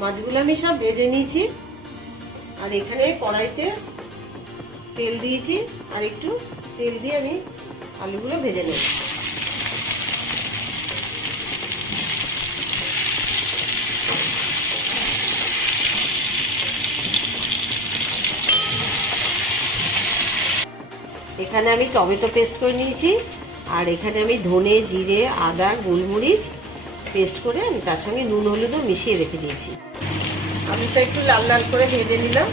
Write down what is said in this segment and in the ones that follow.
মাছগুলো আমি সব ভেজে নিয়েছি, আর এখানে কড়াইতে তেল দিয়েছি, আর একটু তেল দিয়ে আমি আলুগুলো ভেজে নেব। এখানে আমি টমেটো পেস্ট করে নিয়েছি, আর এখানে আমি ধনে, জিরে, আদা, গোলমরিচ পেস্ট করে আমি তার সঙ্গে নুন হলুদও মিশিয়ে রেখে দিয়েছি। আলুটা একটু লাল লাল করে ভেজে নিলাম।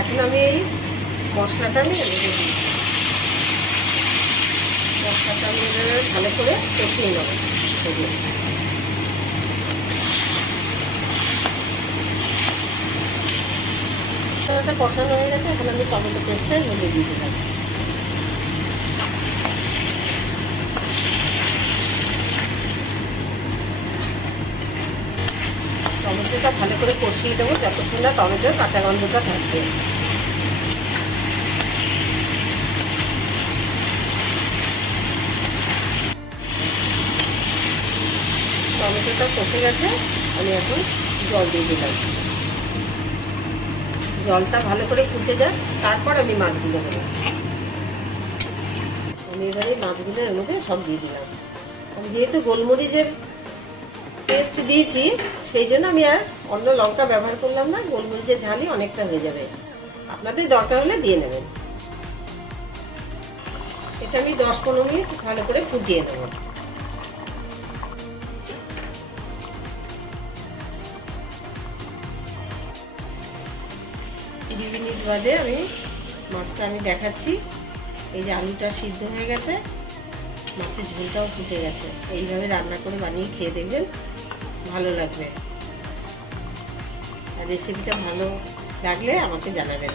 এখন আমি এই মশলাটা আমি রেখে দিই। মশলাটা আমি ভালো করে কষিয়ে নেব। মশলাটা কষানো হয়ে গেছে, এখন আমি টমেটো পেস্টটা ঢেলে দিয়ে দিলাম। টমেটোটা ভালো করে কষিয়ে দেবো যতক্ষণ না টমেটোর কাঁচা গন্ধটা থাকবে। টমেটোটা কষে গেছে, আমি এখন জল দিয়ে দিলাম। জলটা ভালো করে ফুটে যায়, তারপর আমি মাছগুলো দেবো। আমি এবারে মাছগুলো এর মধ্যে সব দিয়ে দিলাম। আমি যেহেতু গোলমরিচের পেস্ট দিয়েছি, সেই জন্য আমি আর অন্য লঙ্কা ব্যবহার করলাম না। গোলমরিচের ঝালই অনেকটা হয়ে যাবে, আপনাদের দরকার হলে দিয়ে নেবেন। এটা আমি 10-15 মিনিট ভালো করে ফুটিয়ে নেব। 20 মিনিট বাদে আমি মাছটা আমি দেখাচ্ছি। এই যে আলুটা সিদ্ধ হয়ে গেছে, মাছের ঝোলটাও ফুটে গেছে। এইভাবে রান্না করে বানিয়ে খেয়ে দেখবেন, ভালো লাগবে। আর রেসিপিটা ভালো লাগলে আমাকে জানাবেন।